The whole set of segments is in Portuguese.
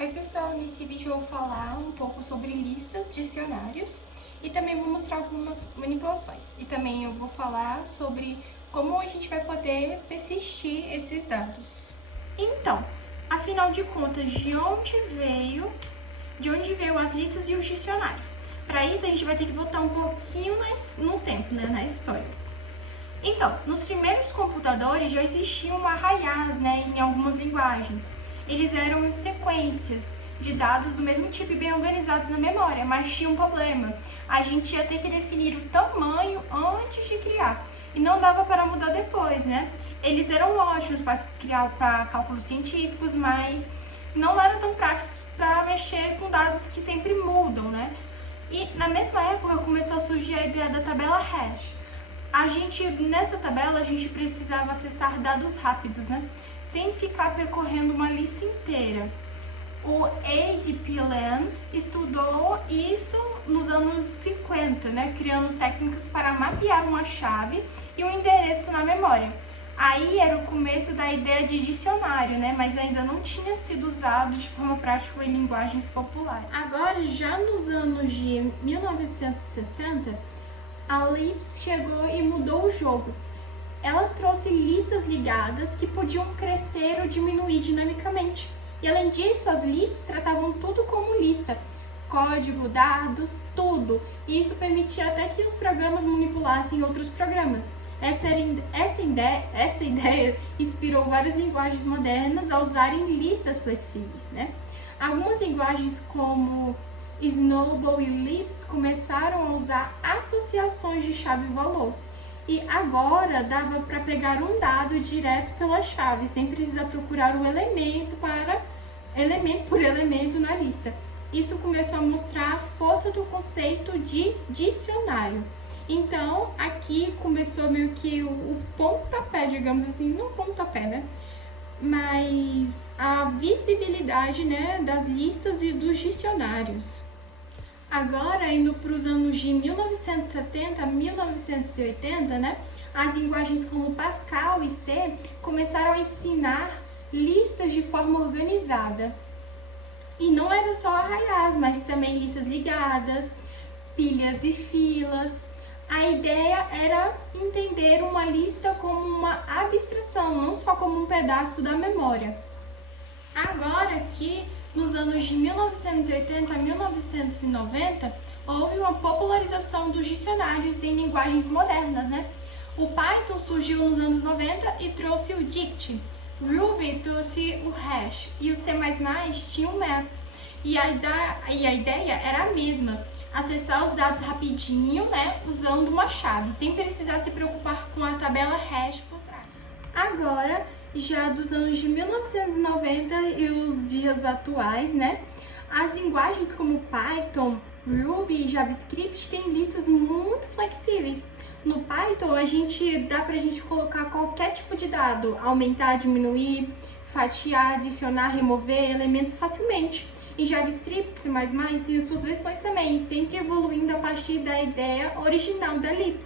Oi pessoal, nesse vídeo eu vou falar um pouco sobre listas, dicionários e também vou mostrar algumas manipulações. E também eu vou falar sobre como a gente vai poder persistir esses dados. Então, afinal de contas, de onde veio as listas e os dicionários? Para isso a gente vai ter que voltar um pouquinho no tempo, né, na história. Então, nos primeiros computadores já existiam arraiais, né, em algumas linguagens. Eles eram sequências de dados do mesmo tipo e bem organizados na memória, mas tinha um problema. A gente ia ter que definir o tamanho antes de criar e não dava para mudar depois, né? Eles eram ótimos para criar para cálculos científicos, mas não eram tão práticos para mexer com dados que sempre mudam, né? E na mesma época começou a surgir a ideia da tabela hash. Nessa tabela, a gente precisava acessar dados rápidos, né? Sem ficar percorrendo uma lista inteira. O ADP-LAN estudou isso nos anos 50, né? Criando técnicas para mapear uma chave e um endereço na memória. Aí era o começo da ideia de dicionário, né? Mas ainda não tinha sido usado de forma prática em linguagens populares. Agora, já nos anos de 1960, a Lisp chegou e mudou o jogo. Ela trouxe listas ligadas que podiam crescer ou diminuir dinamicamente. E além disso, as Lisps tratavam tudo como lista. Código, dados, tudo. E isso permitia até que os programas manipulassem outros programas. Essa ideia inspirou várias linguagens modernas a usarem listas flexíveis, né? Algumas linguagens como Snowball e Lisp começaram a usar associações de chave e valor. E agora dava para pegar um dado direto pela chave, sem precisar procurar o elemento por elemento na lista. Isso começou a mostrar a força do conceito de dicionário. Então, aqui começou meio que o pontapé, digamos assim, não pontapé, né? Mas a visibilidade, né, das listas e dos dicionários. Agora, indo para os anos de 1970 a 1980, né, as linguagens como Pascal e C começaram a ensinar listas de forma organizada. E não era só arraiais, mas também listas ligadas, pilhas e filas. A ideia era entender uma lista como uma abstração, não só como um pedaço da memória. Agora, aqui, nos anos de 1980 a 1990, houve uma popularização dos dicionários em linguagens modernas, né? O Python surgiu nos anos 90 e trouxe o Dict. Ruby trouxe o Hash e o C++ tinha o Math. E a ideia era a mesma, acessar os dados rapidinho, né, usando uma chave, sem precisar se preocupar com a tabela hash por trás. Agora, já dos anos de 1990 e os dias atuais, né, as linguagens como Python, Ruby e JavaScript têm listas muito flexíveis. No Python, dá pra gente colocar qualquer tipo de dado, aumentar, diminuir, fatiar, adicionar, remover elementos facilmente. Em JavaScript, C++ tem as suas versões também, sempre evoluindo a partir da ideia original da Lisp.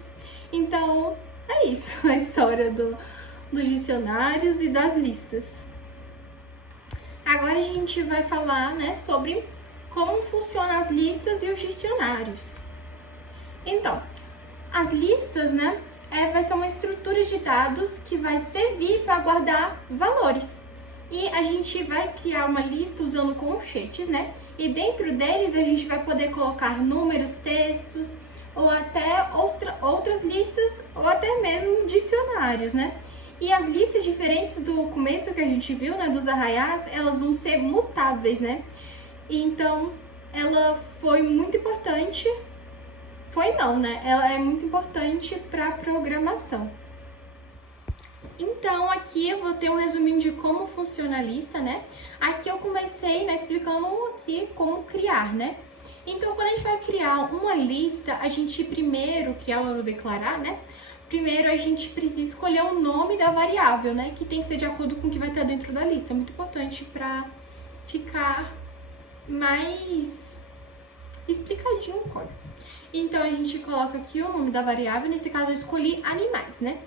Então, é isso, a história dos dicionários e das listas. Agora a gente vai falar, né, sobre como funcionam as listas e os dicionários. Então, as listas, né, vai ser uma estrutura de dados que vai servir para guardar valores. E a gente vai criar uma lista usando colchetes, né? E dentro deles a gente vai poder colocar números, textos, ou até outras listas, ou até mesmo dicionários, né? E as listas diferentes do começo que a gente viu, né, dos arraiais, elas vão ser mutáveis, né? Então, ela foi muito importante, ela é muito importante para a programação. Então, aqui eu vou ter um resuminho de como funciona a lista, né? Aqui eu comecei, né, explicando aqui como criar, né? Então, quando a gente vai criar uma lista, a gente primeiro, criar ou declarar, né? Primeiro a gente precisa escolher o nome da variável, né? Que tem que ser de acordo com o que vai estar dentro da lista. É muito importante para ficar mais explicadinho o código. Então, a gente coloca aqui o nome da variável, nesse caso eu escolhi animais, né?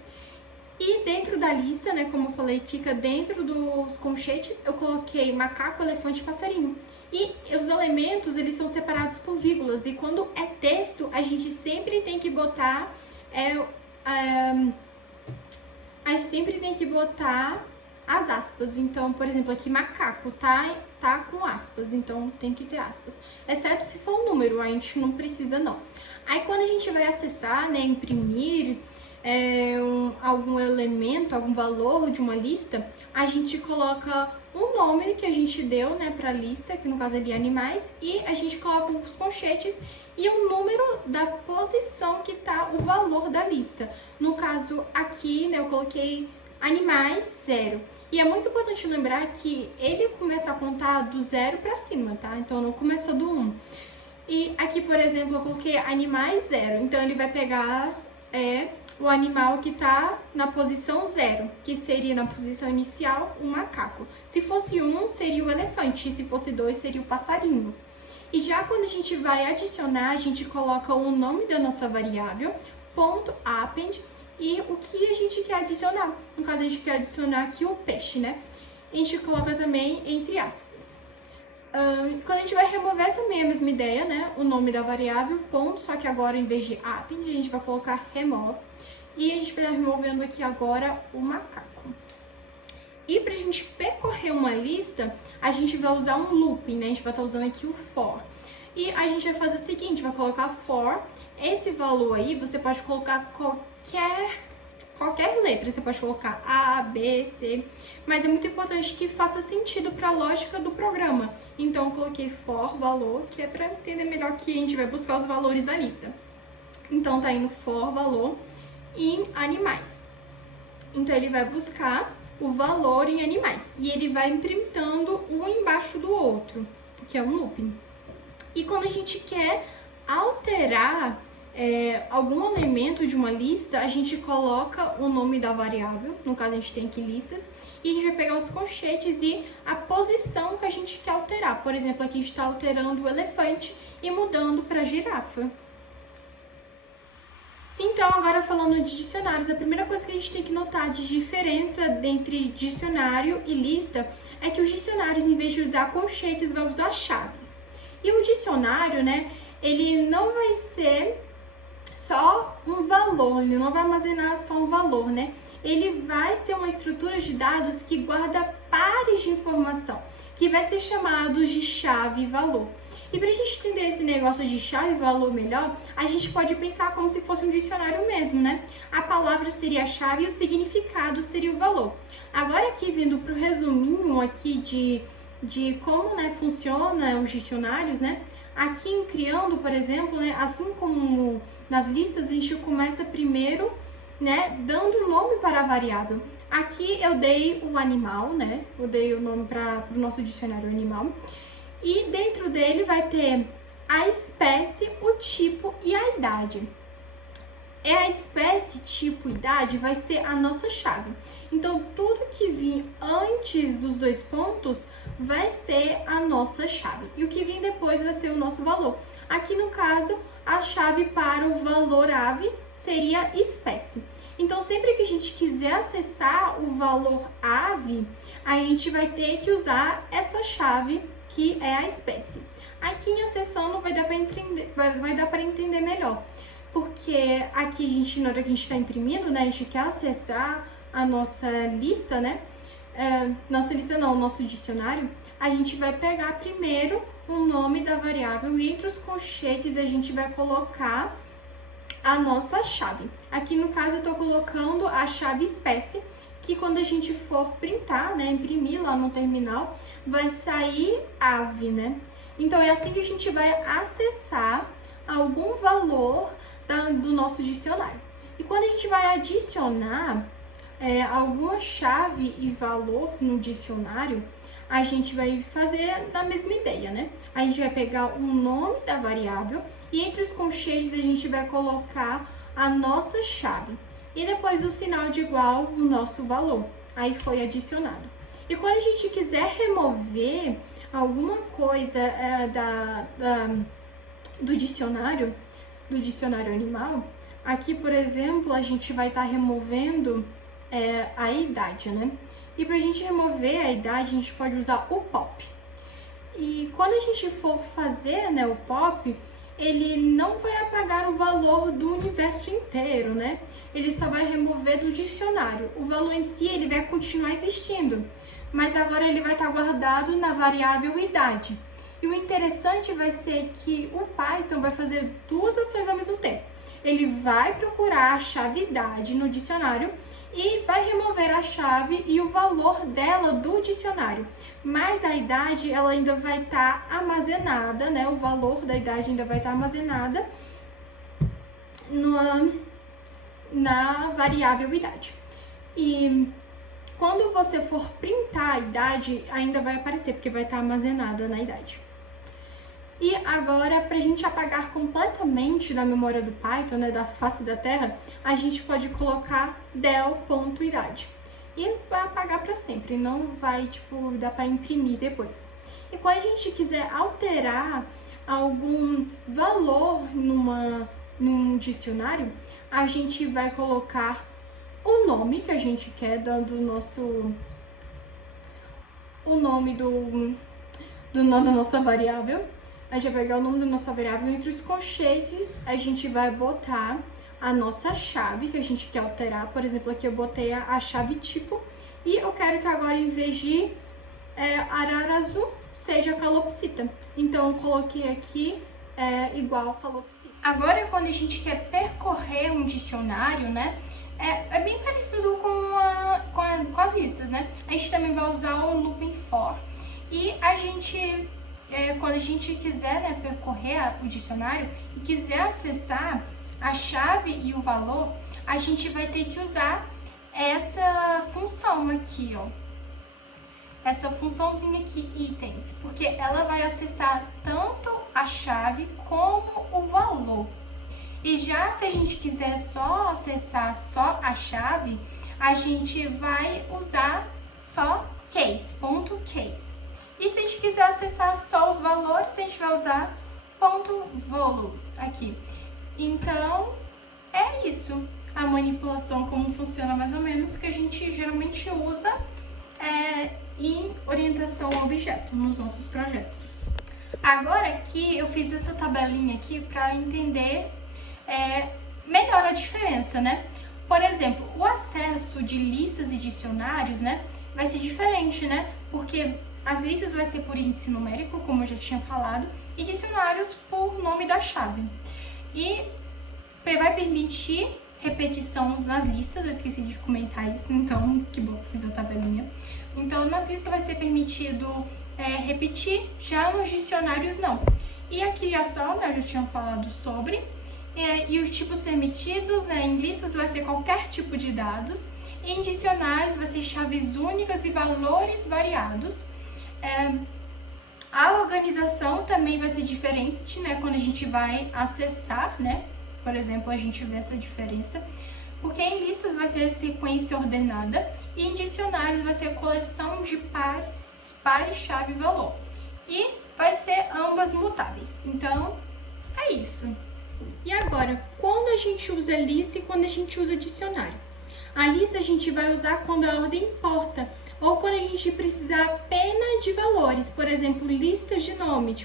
E dentro da lista, né, como eu falei, fica dentro dos colchetes, eu coloquei macaco, elefante e passarinho. E os elementos, eles são separados por vírgulas. E quando é texto, a gente sempre tem que botar... a gente sempre tem que botar as aspas. Então, por exemplo, aqui macaco tá com aspas, então tem que ter aspas. Exceto se for um número, a gente não precisa não. Aí quando a gente vai acessar, né, imprimir algum elemento, algum valor de uma lista, a gente coloca um nome que a gente deu, né, para a lista, que no caso ali é animais, e a gente coloca os colchetes e o número da posição que tá o valor da lista. No caso aqui, né, eu coloquei animais 0. E é muito importante lembrar que ele começa a contar do 0 para cima, tá? Então não começa do 1. E aqui, por exemplo, eu coloquei animais 0. Então ele vai pegar o animal que está na posição 0, que seria na posição inicial o macaco. Se fosse 1, seria o elefante. Se fosse 2, seria o passarinho. E já quando a gente vai adicionar, a gente coloca o nome da nossa variável, .append, e o que a gente quer adicionar. No caso, a gente quer adicionar aqui o peixe, né? A gente coloca também entre aspas. Quando a gente vai remover também a mesma ideia, né? O nome da variável, ponto, só que agora em vez de append, a gente vai colocar remove. E a gente vai estar removendo aqui agora o macaco. E para a gente percorrer uma lista, a gente vai usar um looping, né? A gente vai estar usando aqui o for. E a gente vai fazer o seguinte, vai colocar for. Esse valor aí, você pode colocar qualquer letra. Você pode colocar A, B, C. Mas é muito importante que faça sentido para a lógica do programa. Então, eu coloquei for valor, que é para entender melhor que a gente vai buscar os valores da lista. Então, tá indo for valor em animais. Então, ele vai buscar o valor em animais. E ele vai imprimindo um embaixo do outro, que é um looping. E quando a gente quer alterar algum elemento de uma lista, a gente coloca o nome da variável, no caso a gente tem aqui listas, e a gente vai pegar os colchetes e a posição que a gente quer alterar. Por exemplo, aqui a gente está alterando o elefante e mudando para girafa. Então, agora falando de dicionários, a primeira coisa que a gente tem que notar de diferença entre dicionário e lista é que os dicionários, em vez de usar colchetes, vai usar chaves. E o dicionário, né, ele não vai ser só um valor, ele não vai armazenar só um valor, né? Ele vai ser uma estrutura de dados que guarda pares de informação, que vai ser chamado de chave e valor. E para a gente entender esse negócio de chave e valor melhor, a gente pode pensar como se fosse um dicionário mesmo, né? A palavra seria a chave e o significado seria o valor. Agora aqui, vindo para o resuminho aqui de como, né, funciona os dicionários, né? Aqui em criando, por exemplo, né, assim como nas listas, a gente começa primeiro, né, dando nome para a variável. Aqui eu dei o animal, né? Eu dei o nome para o nosso dicionário animal. E dentro dele vai ter a espécie, o tipo e a idade. A espécie, tipo e idade vai ser a nossa chave. Então, tudo que vir antes dos dois pontos vai ser a nossa chave. E o que vir depois vai ser o nosso valor. Aqui, no caso, a chave para o valor ave seria espécie. Então, sempre que a gente quiser acessar o valor ave, a gente vai ter que usar essa chave que é a espécie. Aqui em acessando vai dar para entender melhor. Porque aqui a gente, na hora que a gente está imprimindo, né, a gente quer acessar a nossa lista, né? Nossa lista não, o nosso dicionário, a gente vai pegar primeiro o nome da variável e entre os colchetes a gente vai colocar a nossa chave. Aqui no caso eu estou colocando a chave espécie, que quando a gente for printar, né, imprimir lá no terminal, vai sair ave, né? Então é assim que a gente vai acessar algum valor do nosso dicionário. E quando a gente vai adicionar alguma chave e valor no dicionário, a gente vai fazer da mesma ideia, né? A gente vai pegar o nome da variável e entre os colchetes a gente vai colocar a nossa chave. E depois o sinal de igual o nosso valor. Aí foi adicionado. E quando a gente quiser remover alguma coisa do dicionário animal, aqui, por exemplo, a gente vai estar removendo a idade, né? E pra gente remover a idade, a gente pode usar o pop. E quando a gente for fazer, né, o pop, ele não vai apagar o valor do universo inteiro, né? Ele só vai remover do dicionário. O valor em si, ele vai continuar existindo, mas agora ele vai estar guardado na variável idade. E o interessante vai ser que o Python vai fazer duas ações ao mesmo tempo. Ele vai procurar a chave idade no dicionário e vai remover a chave e o valor dela do dicionário. Mas a idade, ela ainda vai estar armazenada, né? O valor da idade ainda vai estar armazenada na variável idade. E quando você for printar a idade, ainda vai aparecer, porque vai estar armazenada na idade. E agora, para a gente apagar completamente da memória do Python, né, da face da Terra, a gente pode colocar del.idade. E vai apagar para sempre, não vai, dar para imprimir depois. E quando a gente quiser alterar algum valor num dicionário, a gente vai colocar o nome que a gente quer, dando o nome da nossa variável. A gente vai pegar o nome da nossa variável, entre os colchetes a gente vai botar a nossa chave que a gente quer alterar. Por exemplo, aqui eu botei a chave tipo e eu quero que agora, em vez de arara azul, seja calopsita. Então eu coloquei aqui igual calopsita. Agora, quando a gente quer percorrer um dicionário, né, é bem parecido com as listas, né? A gente também vai usar o looping for. E a gente, quando a gente quiser, né, percorrer o dicionário e quiser acessar a chave e o valor, a gente vai ter que usar essa função aqui, ó. Essa funçãozinha aqui, itens, porque ela vai acessar tanto a chave como o valor. E já se a gente quiser só acessar só a chave, a gente vai usar só case.case. E se a gente quiser acessar só os valores, a gente vai usar .values aqui. Então, é isso. A manipulação, como funciona mais ou menos, que a gente geralmente usa em orientação ao objeto, nos nossos projetos. Agora aqui, eu fiz essa tabelinha aqui para entender melhor a diferença, né? Por exemplo, o acesso de listas e dicionários, né, vai ser diferente, né? Porque as listas vai ser por índice numérico, como eu já tinha falado, e dicionários por nome da chave. E vai permitir repetição nas listas, eu esqueci de comentar isso, então que bom que fiz a tabelinha. Então, nas listas vai ser permitido repetir, já nos dicionários não. E a criação, né, eu já tinha falado sobre, e os tipos emitidos, né, em listas vai ser qualquer tipo de dados, e em dicionários vai ser chaves únicas e valores variados. A organização também vai ser diferente, né, quando a gente vai acessar, né, por exemplo, a gente vê essa diferença, porque em listas vai ser sequência ordenada e em dicionários vai ser coleção de pares, chave e valor. E vai ser ambas mutáveis. Então, é isso. E agora, quando a gente usa lista e quando a gente usa dicionário? A lista a gente vai usar quando a ordem importa, ou quando a gente precisar apenas de valores. Por exemplo, listas de nome,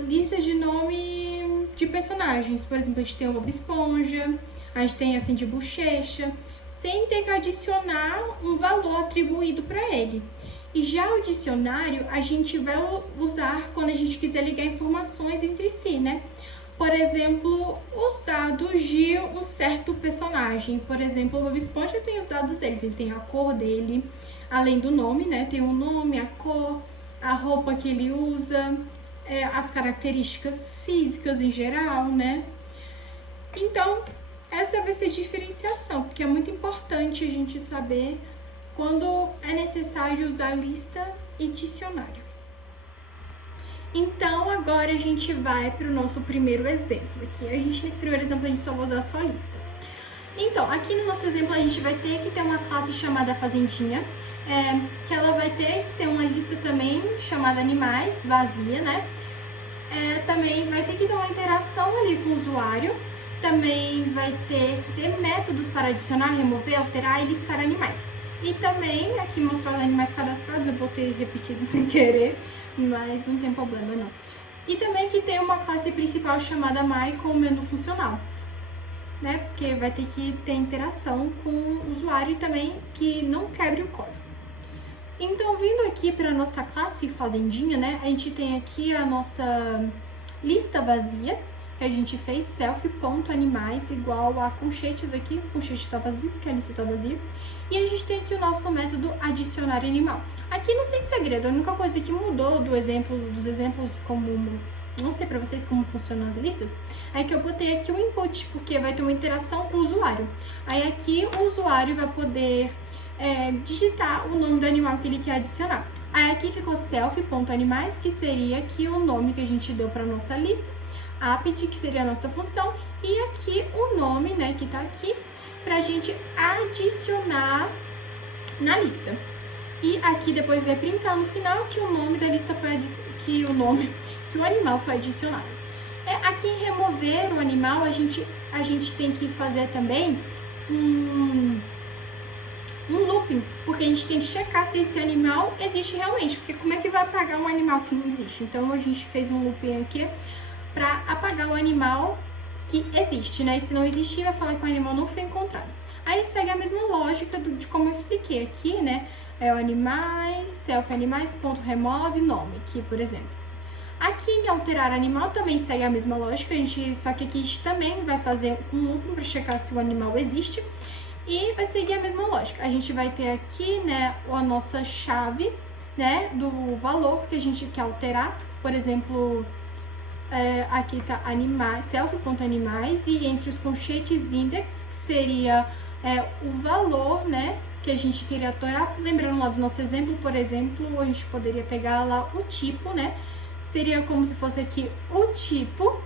listas de nome de personagens. Por exemplo, a gente tem o Bob Esponja, a gente tem assim de Bochecha, sem ter que adicionar um valor atribuído para ele. E já o dicionário a gente vai usar quando a gente quiser ligar informações entre si, né? Por exemplo, os dados de um certo personagem. Por exemplo, o Bob Esponja tem os dados deles, ele tem a cor dele, além do nome, né? Tem o nome, a cor, a roupa que ele usa, as características físicas em geral, né? Então, essa vai ser a diferenciação, porque é muito importante a gente saber quando é necessário usar lista e dicionário. Então, agora a gente vai para o nosso primeiro exemplo. Aqui, nesse primeiro exemplo, a gente só vai usar só lista. Então, aqui no nosso exemplo, a gente vai ter que ter uma classe chamada Fazendinha, que ela vai ter que ter uma lista também chamada Animais, vazia, né? Também vai ter que ter uma interação ali com o usuário, Também vai ter que ter métodos para adicionar, remover, alterar e listar animais. E também, aqui mostrar os animais cadastrados, eu botei repetido sem querer, mas não tem problema não. E também que tem uma classe principal chamada My com o menu funcional, né? Porque vai ter que ter interação com o usuário e também que não quebre o código. Então, vindo aqui para a nossa classe fazendinha, né? A gente tem aqui a nossa lista vazia, que a gente fez self.animais igual a colchetes aqui, o colchete está vazio, porque a lista está vazia. E a gente tem aqui o nosso método adicionar animal. Aqui não tem segredo, a única coisa que mudou dos exemplos como mostrei para vocês como funcionam as listas, é que eu botei aqui o input, porque vai ter uma interação com o usuário. Aí aqui o usuário vai poder digitar o nome do animal que ele quer adicionar. Aí aqui ficou self.animais, que seria aqui o nome que a gente deu para nossa lista, apt, que seria a nossa função, e aqui o nome, né, que tá aqui, pra gente adicionar na lista. E aqui depois vai printar no final que o nome da lista foi que o animal foi adicionado. Aqui em remover o animal, a gente tem que fazer também um looping, porque a gente tem que checar se esse animal existe realmente, porque como é que vai apagar um animal que não existe? Então a gente fez um looping aqui para apagar o animal que existe, né? E se não existir, vai falar que o animal não foi encontrado. Aí segue a mesma lógica de como eu expliquei aqui, né? É o animais, self-animais.remove nome, aqui, por exemplo. Aqui em alterar animal também segue a mesma lógica, só que aqui a gente também vai fazer um looping para checar se o animal existe. E vai seguir a mesma lógica. A gente vai ter aqui, né, a nossa chave, né, do valor que a gente quer alterar. Por exemplo, aqui tá animais, self.animais, e entre os colchetes index, que seria o valor, né, que a gente queria alterar. Lembrando lá do nosso exemplo, por exemplo, a gente poderia pegar lá o tipo, né, seria como se fosse aqui o tipo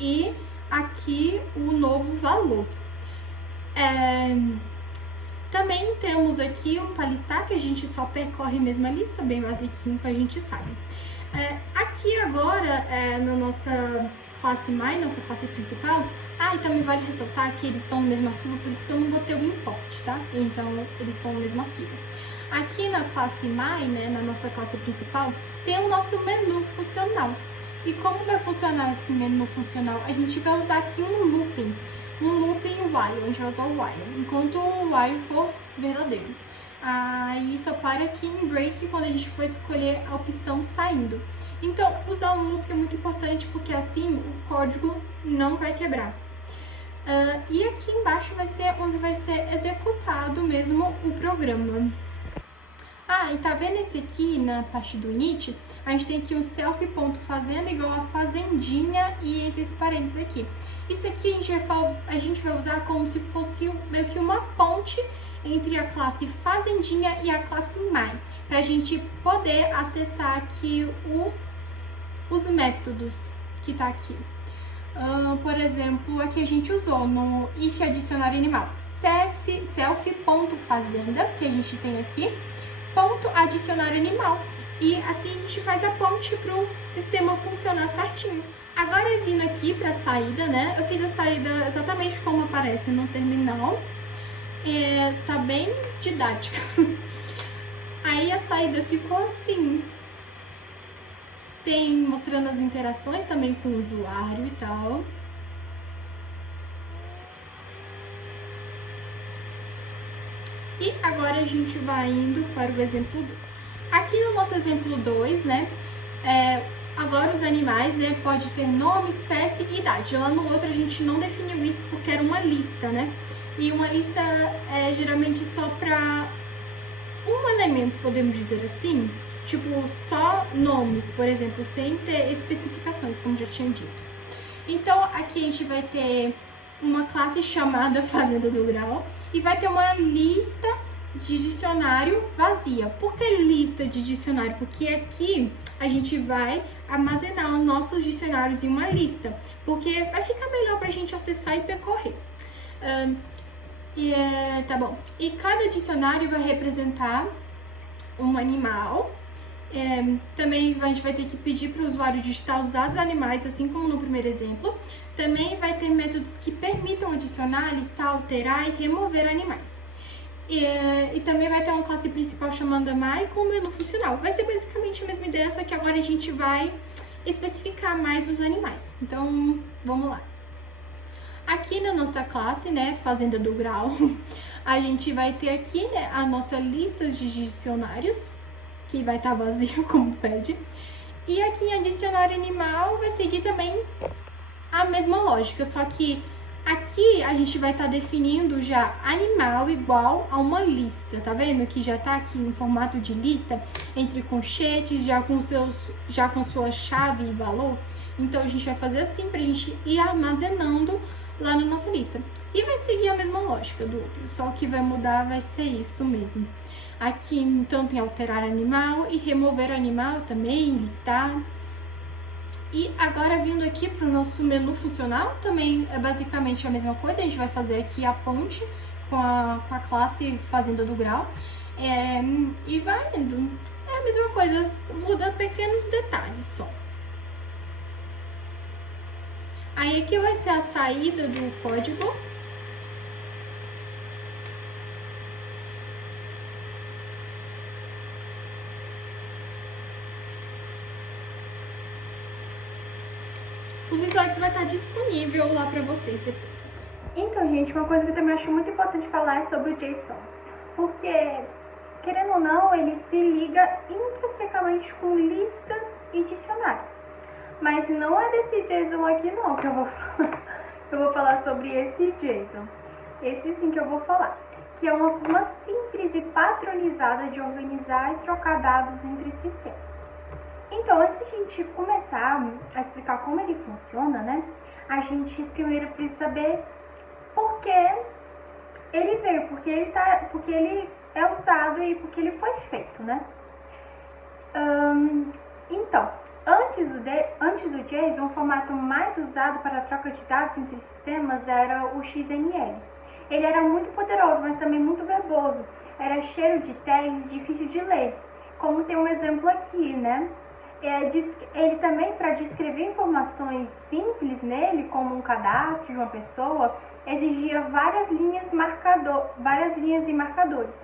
e aqui o novo valor. Também temos aqui um para listar, que a gente só percorre a mesma lista, bem basiquinho que a gente sabe. Aqui agora, na nossa classe My, nossa classe principal, e também vale ressaltar que eles estão no mesmo arquivo, por isso que eu não botei o import, tá? Então, eles estão no mesmo arquivo. Aqui na classe My, né, na nossa classe principal, tem o nosso menu funcional. E como vai funcionar esse menu funcional? A gente vai usar aqui um looping while, a gente vai usar o while, enquanto o while for verdadeiro. Aí só para aqui em break quando a gente for escolher a opção saindo. Então, usar um loop é muito importante, porque assim o código não vai quebrar. E aqui embaixo vai ser onde vai ser executado mesmo o programa. E tá vendo esse aqui na parte do init? A gente tem aqui um self.fazenda igual a fazendinha e entre esses parênteses aqui. Isso aqui a gente vai usar como se fosse meio que uma ponte entre a classe fazendinha e a classe My, para a gente poder acessar aqui os métodos que tá aqui. Por exemplo, aqui a gente usou no if adicionar animal, self.fazenda, que a gente tem aqui, ponto adicionar animal. E assim a gente faz a ponte para o sistema funcionar certinho. Agora, vindo aqui para a saída, né? Eu fiz a saída exatamente como aparece no terminal. Tá bem didática. Aí a saída ficou assim. Tem mostrando as interações também com o usuário e tal. E agora a gente vai indo para o exemplo 2. Aqui no nosso exemplo 2, né, agora os animais, né, pode ter nome, espécie e idade. Lá no outro a gente não definiu isso porque era uma lista, né, e uma lista é geralmente só para um elemento, podemos dizer assim, tipo só nomes, por exemplo, sem ter especificações, como já tinha dito. Então aqui a gente vai ter uma classe chamada Fazenda do Grau e vai ter uma lista de dicionário vazia. Por que lista de dicionário? Porque aqui a gente vai armazenar os nossos dicionários em uma lista, porque vai ficar melhor para a gente acessar e percorrer. Tá bom. E cada dicionário vai representar um animal Também a gente vai ter que pedir para o usuário digitar os dados animais, assim como no primeiro exemplo. Também vai ter métodos que permitam adicionar, listar, alterar e remover animais. E também vai ter uma classe principal chamada My com o menu funcional. Vai ser basicamente a mesma ideia, só que agora a gente vai especificar mais os animais. Então, vamos lá. Aqui na nossa classe, né, Fazenda do Grau, a gente vai ter aqui, né, a nossa lista de dicionários, que vai estar vazio, como pede. E aqui em adicionário animal vai seguir também a mesma lógica, só que aqui a gente vai estar definindo já animal igual a uma lista, tá vendo? Que já tá aqui em formato de lista, entre colchetes, já com sua chave e valor. Então a gente vai fazer assim pra gente ir armazenando lá na nossa lista. E vai seguir a mesma lógica do outro, só o que vai mudar vai ser isso mesmo. Aqui, então, tem alterar animal e remover animal também, listar. E agora, vindo aqui para o nosso menu funcional, também é basicamente a mesma coisa. A gente vai fazer aqui a ponte com a classe Fazenda do Grau. E vai indo. É a mesma coisa, muda pequenos detalhes só. Aí aqui vai ser a saída do código. Os slides vai estar disponível lá para vocês depois. Então, gente, uma coisa que eu também acho muito importante falar é sobre o JSON. Porque, querendo ou não, ele se liga intrinsecamente com listas e dicionários. Mas não é desse JSON aqui não que eu vou falar. Eu vou falar sobre esse JSON. Esse sim que eu vou falar. Que é uma forma simples e padronizada de organizar e trocar dados entre sistemas. Então, antes de a gente começar a explicar como ele funciona, né? A gente primeiro precisa saber por que ele veio, porque ele é usado e porque ele foi feito, né? Então, antes do JSON, o formato mais usado para a troca de dados entre sistemas era o XML. Ele era muito poderoso, mas também muito verboso. Era cheio de tags, difícil de ler. Como tem um exemplo aqui, né? Ele também, para descrever informações simples nele, como um cadastro de uma pessoa, exigia várias linhas e marcadores.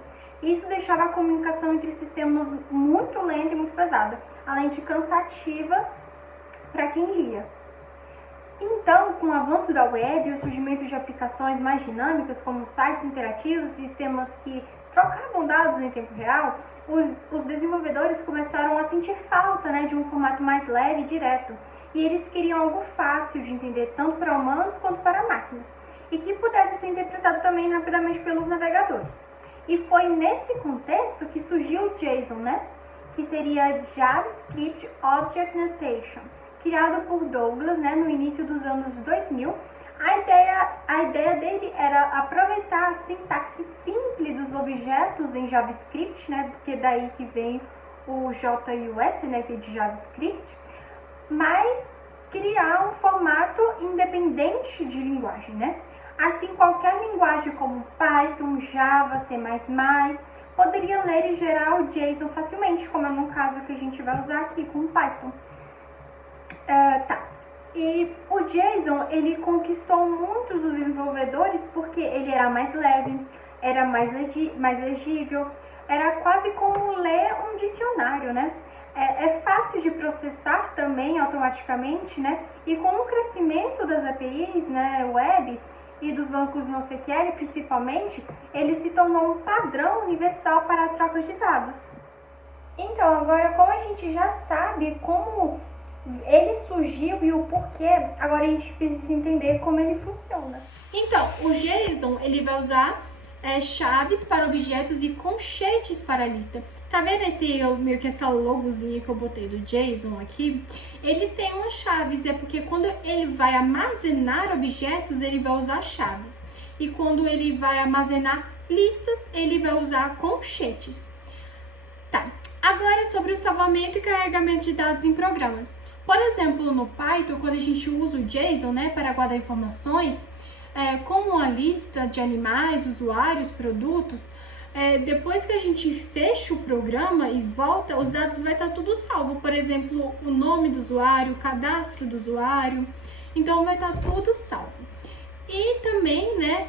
Isso deixava a comunicação entre sistemas muito lenta e muito pesada, além de cansativa para quem lia. Então, com o avanço da web e o surgimento de aplicações mais dinâmicas, como sites interativos e sistemas que trocavam dados em tempo real, os desenvolvedores começaram a sentir falta, né, de um formato mais leve e direto. E eles queriam algo fácil de entender, tanto para humanos quanto para máquinas, e que pudesse ser interpretado também rapidamente pelos navegadores. E foi nesse contexto que surgiu o JSON, né, que seria JavaScript Object Notation, criado por Douglas, né, no início dos anos 2000. A ideia dele era aproveitar a sintaxe simples dos objetos em JavaScript, né, porque daí que vem o JUS, né, que é de JavaScript, mas criar um formato independente de linguagem, né? Assim, qualquer linguagem como Python, Java, C++, poderia ler e gerar o JSON facilmente, como é no caso que a gente vai usar aqui com o Python. E o JSON, ele conquistou muitos dos desenvolvedores porque ele era mais leve, era mais legível, era quase como ler um dicionário, né? É fácil de processar também automaticamente, né? E com o crescimento das APIs, né, web e dos bancos NoSQL principalmente, ele se tornou um padrão universal para a troca de dados. Então, agora, como a gente já sabe como ele surgiu e o porquê, agora a gente precisa entender como ele funciona. Então, o JSON, ele vai usar chaves para objetos e colchetes para a lista. Tá vendo meio que essa logozinha que eu botei do JSON aqui? Ele tem umas chaves, é porque quando ele vai armazenar objetos, ele vai usar chaves. E quando ele vai armazenar listas, ele vai usar colchetes. Tá, agora sobre o salvamento e carregamento de dados em programas. Por exemplo, no Python, quando a gente usa o JSON, né, para guardar informações, como uma lista de animais, usuários, produtos, depois que a gente fecha o programa e volta, os dados vai estar tudo salvo. Por exemplo, o nome do usuário, o cadastro do usuário. Então, vai estar tudo salvo. E também, né,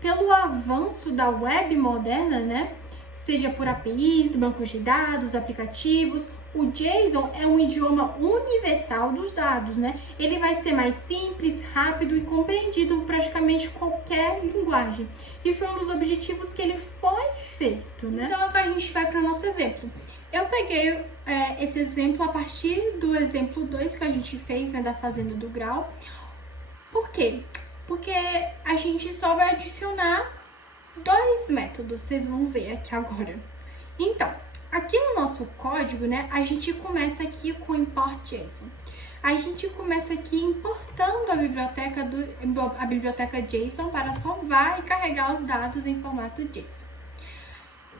pelo avanço da web moderna, né, seja por APIs, bancos de dados, aplicativos, o JSON é um idioma universal dos dados, né? Ele vai ser mais simples, rápido e compreendido por praticamente qualquer linguagem. E foi um dos objetivos que ele foi feito, né? Então agora a gente vai para o nosso exemplo. Eu peguei esse exemplo a partir do exemplo 2 que a gente fez, né, da Fazenda do Grau. Por quê? Porque a gente só vai adicionar 2 métodos, vocês vão ver aqui agora. Então, aqui no nosso código, né, a gente começa aqui com import JSON. A gente começa aqui importando a biblioteca JSON para salvar e carregar os dados em formato JSON.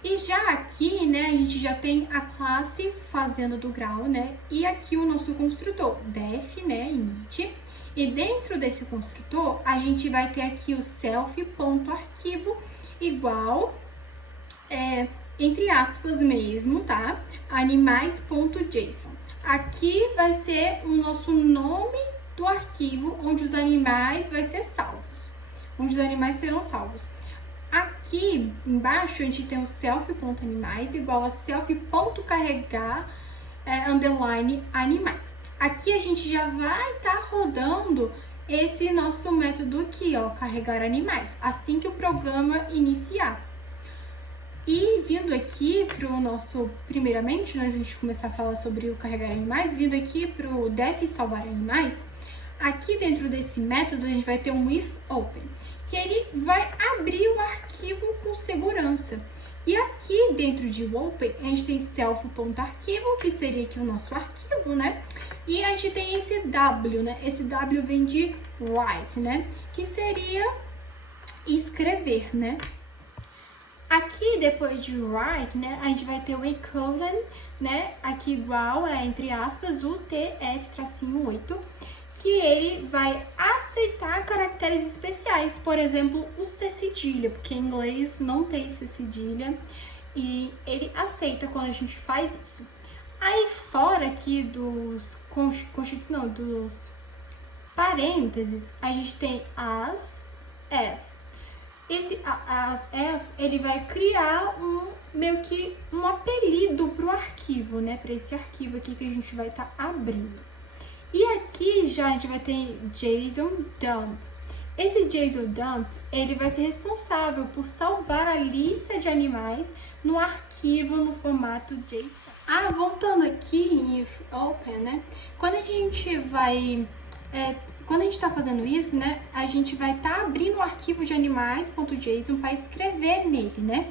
E já aqui, né, a gente já tem a classe Fazenda do Grau, né, e aqui o nosso construtor, def, né, init. E dentro desse construtor, a gente vai ter aqui o self.arquivo igual, entre aspas mesmo, tá? animais.json. Aqui vai ser o nosso nome do arquivo onde os animais vai ser salvos, onde os animais serão salvos. Aqui embaixo a gente tem o self.animais igual a self.carregar underline animais. Aqui a gente já vai estar rodando esse nosso método aqui, ó, carregar animais, assim que o programa iniciar. E vindo aqui para o nosso, primeiramente, antes de a gente começar a falar sobre o carregar animais, vindo aqui para o def salvar animais, aqui dentro desse método a gente vai ter um if open, que ele vai abrir o arquivo com segurança. E aqui dentro de open a gente tem self.arquivo, que seria aqui o nosso arquivo, né? E a gente tem esse W, né? Esse W vem de write, né? Que seria escrever, né? Aqui, depois de write, né, a gente vai ter o colon, né, aqui igual, entre aspas, UTF-8, que ele vai aceitar caracteres especiais, por exemplo, o C cedilha, porque em inglês não tem C cedilha, e ele aceita quando a gente faz isso. Aí fora aqui dos dos parênteses, a gente tem as, F. Esse as-f, ele vai criar meio que um apelido para o arquivo, né? Para esse arquivo aqui que a gente vai estar abrindo. E aqui já a gente vai ter JSON dump. Esse JSON dump, ele vai ser responsável por salvar a lista de animais no arquivo no formato JSON. Voltando aqui em if open, né? Quando a gente vai... Quando a gente está fazendo isso, né, a gente vai estar abrindo o arquivo de animais.json para escrever nele, né?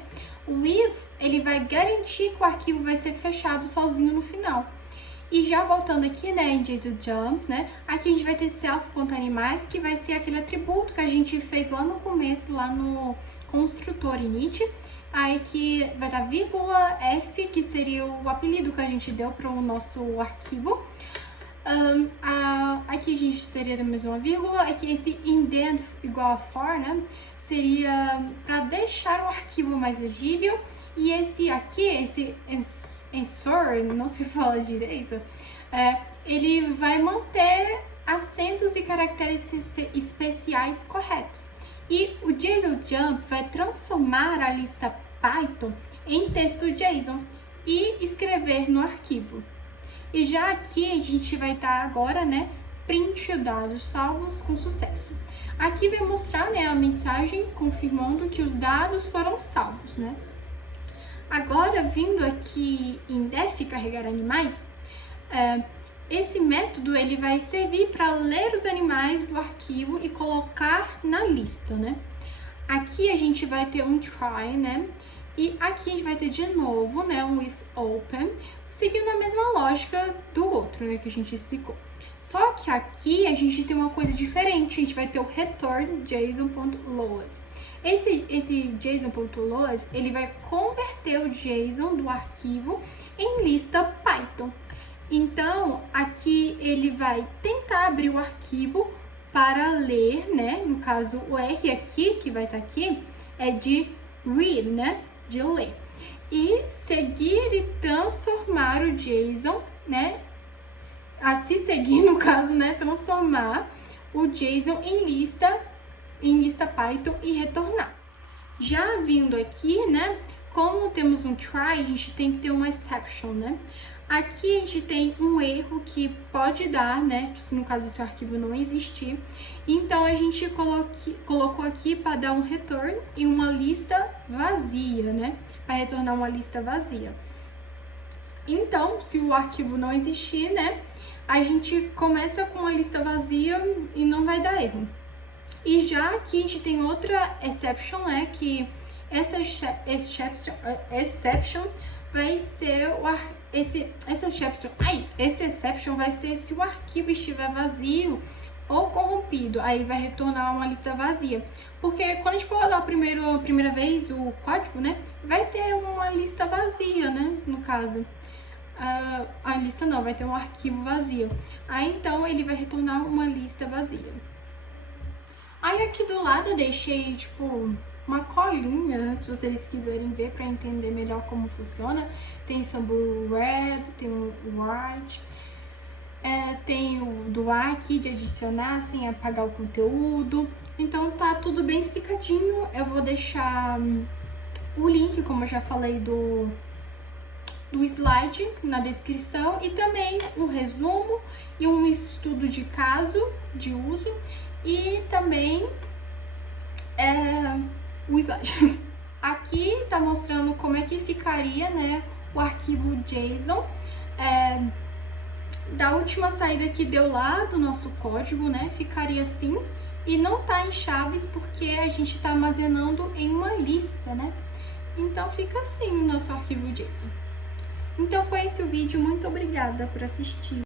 O if, ele vai garantir que o arquivo vai ser fechado sozinho no final. E já voltando aqui, né, em JSON Jump, né, aqui a gente vai ter self.animais, que vai ser aquele atributo que a gente fez lá no começo, lá no construtor init. Aí que vai dar vírgula F, que seria o apelido que a gente deu para o nosso arquivo. Aqui a gente teria da mesma vírgula, aqui esse indent igual a for, né, seria para deixar o arquivo mais legível, e esse aqui, esse ensure, não se fala direito, ele vai manter acentos e caracteres especiais corretos. E o JSON Jump vai transformar a lista Python em texto JSON e escrever no arquivo. E já aqui a gente vai estar agora, né, print dados salvos com sucesso. Aqui vai mostrar, né, a mensagem confirmando que os dados foram salvos, né. Agora, vindo aqui em def carregar animais, esse método ele vai servir para ler os animais do arquivo e colocar na lista, né. Aqui a gente vai ter um try, né, e aqui a gente vai ter de novo, né, um if open, seguindo a mesma lógica do outro, né, que a gente explicou. Só que aqui a gente tem uma coisa diferente, a gente vai ter o return json.load. Esse json.load, ele vai converter o JSON do arquivo em lista Python. Então, aqui ele vai tentar abrir o arquivo para ler, né, no caso o R aqui, que vai estar aqui, é de read, né? De ler. E seguir e transformar o JSON, né? A se seguir, no caso, né? Transformar o JSON em lista Python e retornar. Já vindo aqui, né? Como temos um try, a gente tem que ter uma exception, né? Aqui a gente tem um erro que pode dar, né? Se no caso esse arquivo não existir. Então a gente colocou aqui para dar um return e uma lista vazia, né? Para retornar uma lista vazia. Então, se o arquivo não existir, né? A gente começa com uma lista vazia e não vai dar erro. E já aqui a gente tem outra exception, né? Que essa exception vai ser esse exception vai ser se o arquivo estiver vazio ou corrompido, aí vai retornar uma lista vazia. Porque quando a gente for olhar a primeira vez o código, né, vai ter uma lista vazia, né, no caso. A lista não, vai ter um arquivo vazio. Aí então ele vai retornar uma lista vazia. Aí aqui do lado eu deixei, tipo, uma colinha, se vocês quiserem ver para entender melhor como funciona. Tem sobre o red, tem o white, tem o do aqui de adicionar sem apagar o conteúdo. Então tá tudo bem explicadinho. Eu vou deixar o link, como eu já falei, do slide na descrição e também um resumo e um estudo de caso de uso e também o slide. Aqui tá mostrando como é que ficaria, né, o arquivo JSON da última saída que deu lá do nosso código, né, ficaria assim e não tá em chaves porque a gente tá armazenando em uma lista, né, então fica assim o nosso arquivo JSON. Então foi esse o vídeo, muito obrigada por assistir.